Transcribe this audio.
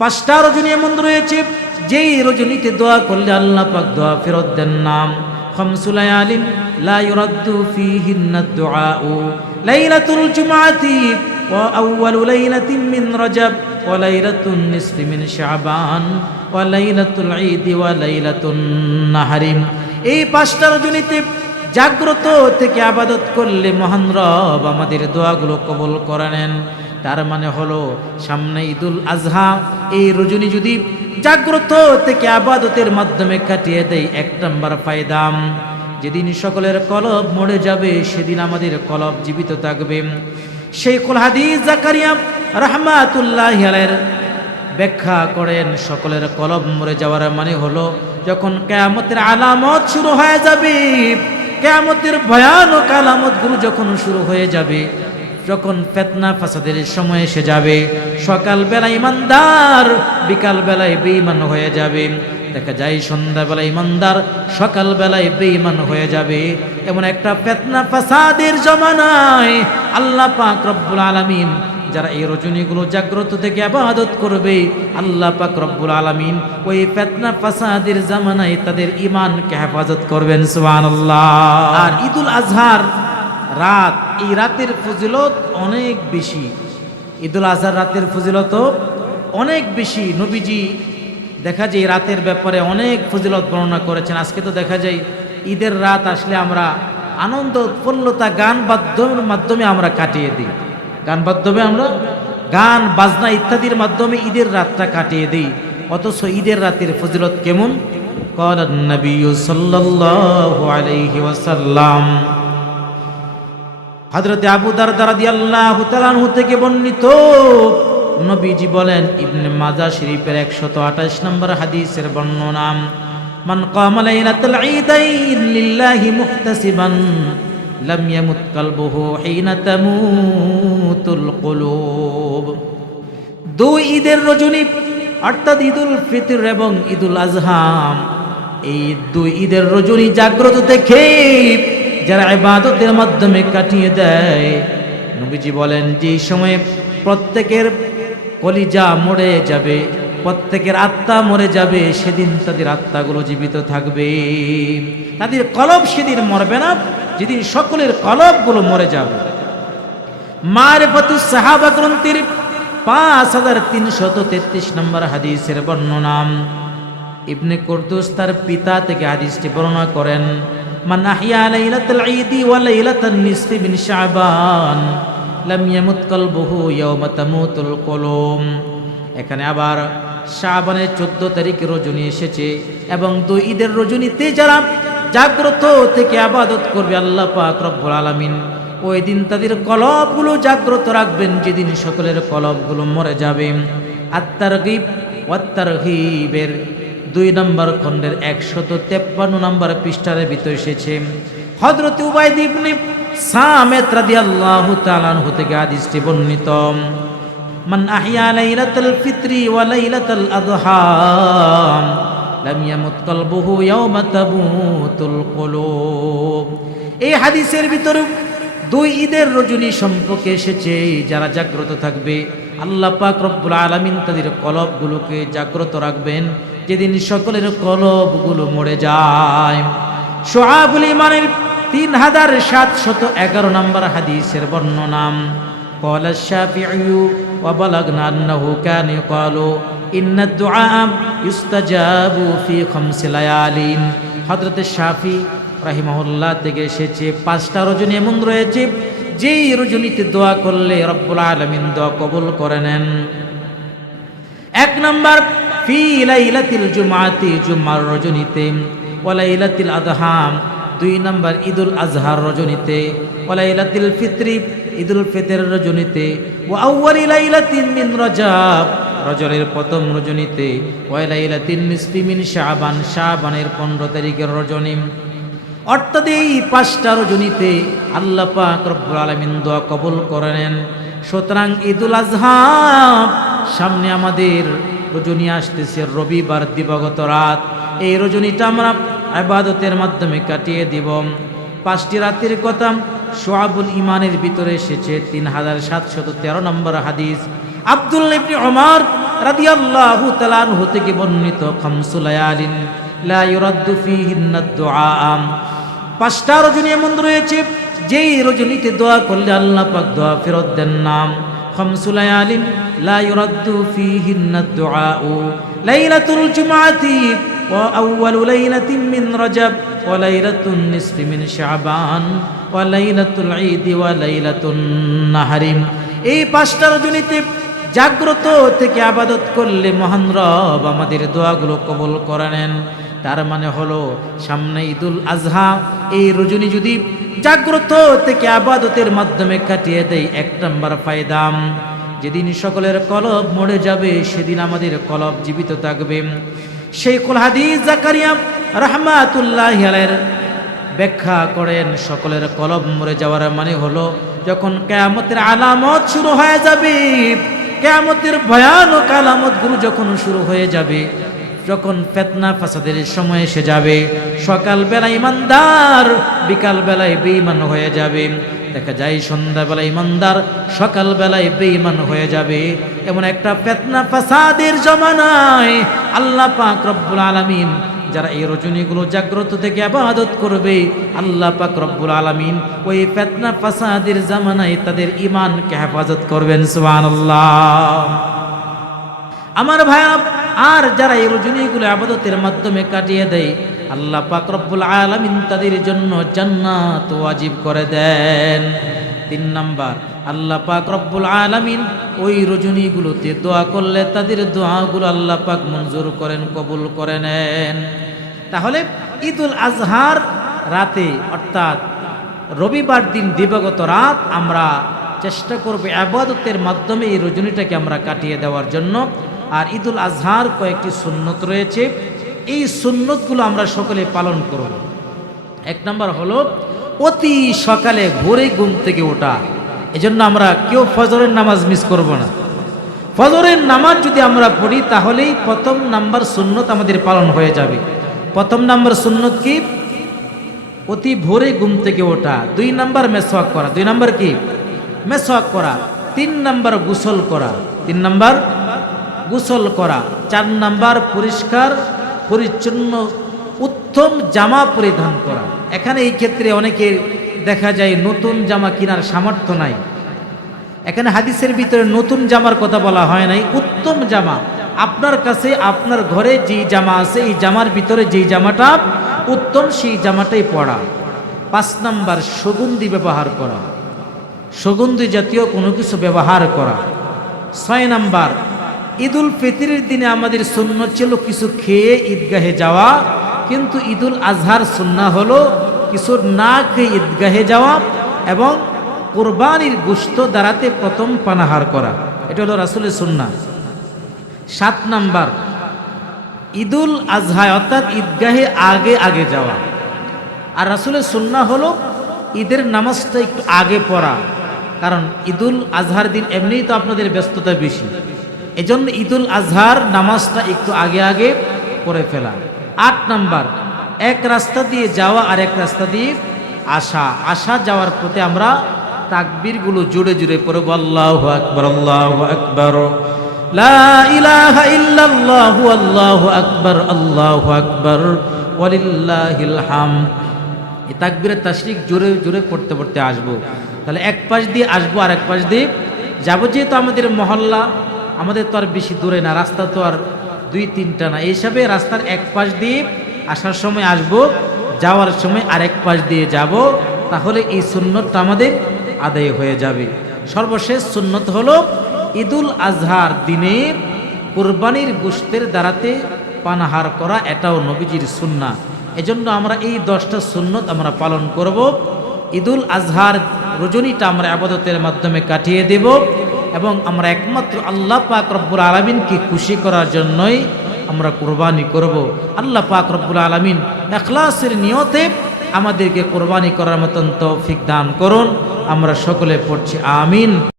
পাঁচটা রজনী এমন রয়েছে, যেই রজনীতে দোয়া করলে আল্লাহ পাক দোয়া ফেরত দেন নাম। খমসুলায়ালিন লা ইউরাদ্দু ফীহিন্না দুআউ। লাইলাতুল জুমআতি ওয়া আউয়ালু লাইলাতিন মিন রজব ওয়া লাইলাতুন নিসফি মিন শাবান ওয়া লাইলাতুল ঈদ ওয়া লাইলাতুন নাহরিম এই পাঁচটা রজনীতে জাগ্রত থেকে আবাদত করলে মহান রব আমাদের দোয়াগুলো কবল করে নেন। তার মানে হলো, সামনে ঈদুল আজহা, এই রজনী যদি জাগ্রত থেকে আবাদতের মাধ্যমে কাটিয়ে দেয়, এক নম্বর ফায়দাম যেদিন সকলের কলব মরে যাবে, সেদিন আমাদের কলব জীবিত থাকবে। সেই হাদিস জাকারিয়া রহমাতুল্লাহ ব্যাখ্যা করেন, সকলের কলব মরে যাওয়ার মানে হলো, যখন কেয়ামতের আলামত শুরু হয়ে যাবে, কেয়ামতের ভয়ানক আলামতগুলো যখন শুরু হয়ে যাবে যখন ফেতনা ফাসাদের সময় এসে যাবে, সকালবেলা ইমানদার বিকাল বেলায় বেঈমান হয়ে যাবে। দেখা যায় সন্ধ্যাবেলা ইমানদার, সকালবেলায় বেঈমান হয়ে যাবে। এমন একটা ফেতনা ফাসাদের জমানায় আল্লাহ পাক রব্বুল আলামিন, যারা এই রজনীগুলো জাগ্রত থেকে আবাদত করবে, আল্লাহ পাক রব্বুল আলামিন ওই ফেতনা ফাসাদের জামানায় তাদের ইমানকে হেফাজত করবেন, সুবহানাল্লাহ। আর ঈদুল আজহার রাত এই রাতের ফজিলত অনেক বেশি। ঈদুল আজহার রাতের ফজিলত অনেক বেশি। নবীজি দেখা যায় রাতের ব্যাপারে অনেক ফজিলত বর্ণনা করেছেন। আজকে তো দেখা যায় ঈদের রাত আসলে আমরা আনন্দ, উৎফুল্লতা, গান বাধ্যমের মাধ্যমে আমরা কাটিয়ে দিই। গান বাধ্যমে আমরা গান, বাজনা ইত্যাদির মাধ্যমে ঈদের রাতটা কাটিয়ে দিই। অথচ ঈদের রাতের ফজিলত কেমন? করান নবী সাল্লাল্লাহু আলাইহি ওয়াসাল্লাম। হজরতে আবুদার দারাদি আল্লাহ থেকে বর্ণিত, নবীজি বলেন, ইবনে মাজা শরীফের একশত আঠাশ নম্বর হাদিসের বর্ণনা, মান কামালাইলাতুল ঈদাইন লিল্লাহি মুহতাসিবান লাম ইয়ামুত কালবুহু হিনা তামুতুল কুলুব। দুই ঈদের রজনী, অর্থাৎ ঈদুল ফিতর এবং ঈদুল আজহাম এই দুই ঈদের রজনী জাগ্রত দেখে যারা ইবাদতের মাধ্যমে কাটিয়ে দেয়, নবীজি বলেন, যে সময়ে প্রত্যেকের কলিজা মরে যাবে, প্রত্যেকের আত্মা মরে যাবে, সেদিন তাদের আত্মাগুলো জীবিত থাকবে। তাদের কলব সেদিন মরবে না, যেদিন সকলের কলবগুলো মরে যাবে। মার মারেফাতু সাহাবা গ্রন্থের পাঁচ হাজার তিনশত তেত্রিশ নম্বর হাদিসের বর্ণনা। ইবনে কুরদুস তার পিতা থেকে হাদিসটি বর্ণনা করেন আহিয়া লাইলাতুল ঈদি ওয়া লাইলাতুন নিসফি মিন শাবান লাম ইয়ামুত কলবুহু ইয়াওমা তামুতুল কুলুম এখানে আবার শাবানের চোদ্দ তারিখ রজনী এসেছে এবং দুই ঈদের রজনীতে যারা জাগ্রত থেকে আবাদত করবে আল্লাহ পাক রব্বুল আলামিন, ওই দিন তাদের কলবগুলো জাগ্রত রাখবেন, যেদিন সকলের কলবগুলো মরে যাবে। আত্মার গিব ওয়াত্তার হিবের দুই নম্বর খণ্ডের একশত তেপ্পান্ন নম্বর পৃষ্ঠারের ভিতর এসেছে হজরত উবাইদ ইবনে সামেত রাদিয়াল্লাহু তাআলা আনহু থেকে হাদিসটি বর্ণিত, মান আহিয়া লাইলাতুল ফিত্রি ওয়া লাইলাতুল আযহা লাম ইয়ামুত কলবুহু ইয়াওমা তামুতুল কুলুব। এই হাদিসের ভিতরে দুই ঈদের রজনী সম্পর্কে এসেছে, যারা জাগ্রত থাকবে, আল্লাহ পাক রব্বুল আলামিন তাদের কলবগুলোকে জাগ্রত রাখবেন। যেদিন সকলের কলবগুলো মরে যায় সোহাবুল ইমানের তিন হাজার সাতশত এগারো নম্বর হাদিসের বর্ণনাম قال الشافعي وبلغنا أنه كان يقال إن الدعاء يستجاب في خمس ليال حضرت الشافعي রাহিমাহুল্লাহ থেকে এসেছে পাঁচটা রজনী এমন রয়েছে যেই রজনীতে দোয়া করলে রব্বুল আলমিন দোয়া কবুল করে নেন এক নম্বর ফি লাইলাতিল জুমাতি জুমার রজনীতে ওয়ালাইলাতিল আদহাম দুই নম্বর ঈদুল আজহার রজনীতে ওয়ালাইলাতিল ফিত্রি, ঈদুল ফিতর রজনীতে ও আউয়ালি লাইলাতিন মিন রজব রজরের প্রথম রজনীতে ওয়ালাইলাতিন নিসফি মিন শাবান, শাবানের পনেরো তারিখের রজনী। অর্থাৎ এই পাঁচটা রজনীতে আল্লাহ পাক রব্বুল আলামিন দোয়া কবুল করেন। সুতরাং ঈদুল আজহা সামনে আমাদের রজনী আসতেছে, রবিবার দিবাগত রাত। এই রজনীটা আমরা আবাদতের মাধ্যমে কাটিয়ে দিব। পাঁচটি রাতের কথা সোয়াবুল ইমানের ভিতরে এসেছে, তিন হাজার সাতশত তেরো নম্বর হাদিস। আব্দুল ইবনে ওমর রাদিয়াল্লাহু তাআলা আনহু থেকে বর্ণিত খামসু লায়ালিন লা ইউরাদ্দু ফীহিন্না দুআ। পাঁচটা রজনী এমন রয়েছে, যেই রজনীতে দোয়া করলে আল্লাহ পাক দোয়া ফেরত দেন নাম খামসু লায়ালিন লাইলাতুল জুমআতি ওয়া আউয়ালু লাইলাতিন মিন রজব ওয়া লাইলাতুন নিসফি মিন শাবান ওয়া লাইলাতুল ঈদ ওয়া লাইলাতুন নাহরিম এই পাঁচটা রজনীতে জাগ্রত থেকে আবাদত করলে মহান রব আমাদের দোয়াগুলো কবল করে নেন। তার মানে হলো সামনে ঈদুল আজহা, এই রজনী যদি জাগ্রত থেকে আবাদতের মাধ্যমে কাটিয়ে দেয়, এক নম্বর ফায়দাম যেদিন সকলের কলব মরে যাবে, সেদিন আমাদের কলব জীবিত থাকবে। সেই হাদিস জাকারিয়া রহমাতুল্লাহ ব্যাখ্যা করেন, সকলের কলব মরে যাওয়ার মানে হলো, যখন কেয়ামতের আলামত শুরু হয়ে যাবে, কেয়ামতের ভয়ানক আলামতগুলো যখন শুরু হয়ে যাবে, যখন ফেতনা ফাসাদের সময় এসে যাবে সকালবেলা ইমানদার বিকাল বেলায় বেঈমান হয়ে যাবে। দেখা যায় সন্ধ্যাবেলা ইমানদার, সকালবেলায় বেঈমান হয়ে যাবে। এমন একটা ফেতনা ফাসাদের জমানায় আল্লাহ পাক রব্বুল আলামিন, যারা এই রজনীগুলো জাগ্রত থেকে আবাদত করবে, আল্লাহ পাক রব্বুল আলামিন ওই ফেতনা ফাসাদের জামানায় তাদের ইমানকে হেফাজত করবেন, সুবহানাল্লাহ। আমার ভাইয়া আর যারা এই রজনীগুলো আবাদতের মাধ্যমে কাটিয়ে দেয় আল্লাহ পাক রব্বুল আলামিন তাদের জন্য জান্নাত ওয়াজিব করে দেন। তিন নাম্বার, আল্লাহ পাক রব্বুল আলামিন ওই রজনীগুলোতে দোয়া করলে তাদের দোয়াগুলো আল্লাহ পাক মঞ্জুর করেন, কবুল করে নেন। তাহলে ঈদুল আজহার রাতে অর্থাৎ রবিবার দিন দিবাগত রাত আমরা চেষ্টা করব আবাদতের মাধ্যমে এই রজনীটাকে আমরা কাটিয়ে দেওয়ার জন্য। আর ঈদুল আজহার কয়েকটি সুন্নত রয়েছে। এই সুন্নতগুলো আমরা সকলে পালন করব। এক নম্বর হলো, অতি সকালে ভোরে ঘুম থেকে ওঠা। এজন্য আমরা কেউ ফজরের নামাজ মিস করব না। ফজরের নামাজ যদি আমরা পড়ি, তাহলেই প্রথম নাম্বার সুন্নত আমাদের পালন হয়ে যাবে। প্রথম নাম্বার সুন্নত কি? অতি ভোরে ঘুম থেকে ওঠা। দুই নাম্বার মেসওয়াক করা। দুই নাম্বার কি? মেসওয়াক করা। তিন নাম্বার গোসল করা। তিন নাম্বার গোসল করা। চার নাম্বার পরিষ্কার পরিচ্ছন্ন, উত্তম জামা পরিধান করা। এখানে এই ক্ষেত্রে অনেকে দেখা যায় নতুন জামা কেনার সামর্থ্য নাই। এখানে হাদিসের ভিতরে নতুন জামার কথা বলা হয় নাই, উত্তম জামা। আপনার কাছে, আপনার ঘরে যেই জামা আছে, এই জামার ভিতরে যেই জামাটা, উত্তম সেই জামাটাই পরা পাঁচ নাম্বার, সুগন্ধি ব্যবহার করা। সুগন্ধি জাতীয় কোনো কিছু ব্যবহার করা। ছয় নাম্বার ঈদুল ফিতরের দিনে আমাদের শূন্য ছিল কিছু খেয়ে ঈদগাহে যাওয়া, কিন্তু ঈদুল আজহার সুন্না হলো কিছু না খেয়ে ঈদগাহে যাওয়া এবং কোরবানির গুস্ত দ্বারাতে প্রথম পানাহার করা। এটা হলো রাসুলের সুন্না। সাত নাম্বার, ঈদুল আজহায় অর্থাৎ ঈদগাহে আগে আগে যাওয়া। আর রাসুলের সুন্না হলো ঈদের নামাজটা একটু আগে পড়া, কারণ ঈদুল আজহার দিন এমনিই তো আপনাদের ব্যস্ততা বেশি। এজন্য ঈদুল আজহার নামাজটা একটু আগে আগে পড়ে ফেলা। আট নাম্বার, এক রাস্তা দিয়ে যাওয়া আর এক রাস্তা দিয়ে আসা। আসা যাওয়ার প্রতি আমরা তাকবীরগুলো জুড়ে জুড়ে পড়ব। আল্লাহু আকবার আল্লাহু আকবার। লা ইলাহা ইল্লাল্লাহু, আল্লাহু আকবার আল্লাহু আকবার। হামদ এই তাকবীরের তাশরিক জোরে জোরে পড়তে পড়তে আসব। তাহলে এক পাশ দিয়ে আসব আর এক পাশ দিয়ে যাব। যেহেতু আমাদের মহল্লা আমাদের তো আর বেশি দূরে না, রাস্তা তো আর দুই তিনটা না। এই হিসাবে রাস্তার এক পাশ দিয়ে আসার সময় আসব, যাওয়ার সময় আরেক পাশ দিয়ে যাব, তাহলে এই সুন্নতটা আমাদের আদায় হয়ে যাবে। সর্বশেষ সুন্নত হলো, ঈদুল আজহার দিনে কোরবানির গোষ্ঠের দ্বারাতে পানাহার করা, এটাও নবীজির সুন্না। এজন্য আমরা এই দশটা সুন্নত আমরা পালন করব। ঈদুল আজহার রজনীটা আমরা আবাদতের মাধ্যমে কাটিয়ে দেব। এবং আমরা একমাত্র আল্লাহ পাক রব্বুল আলমিনকে খুশি করার জন্যই আমরা কোরবানি করব। আল্লাহ পাক রব্বুল আলমিন এখলাসের নিয়তে আমাদেরকে কোরবানি করার মতন তৌফিক দান করুন। আমরা সকলে পড়ছি আমিন।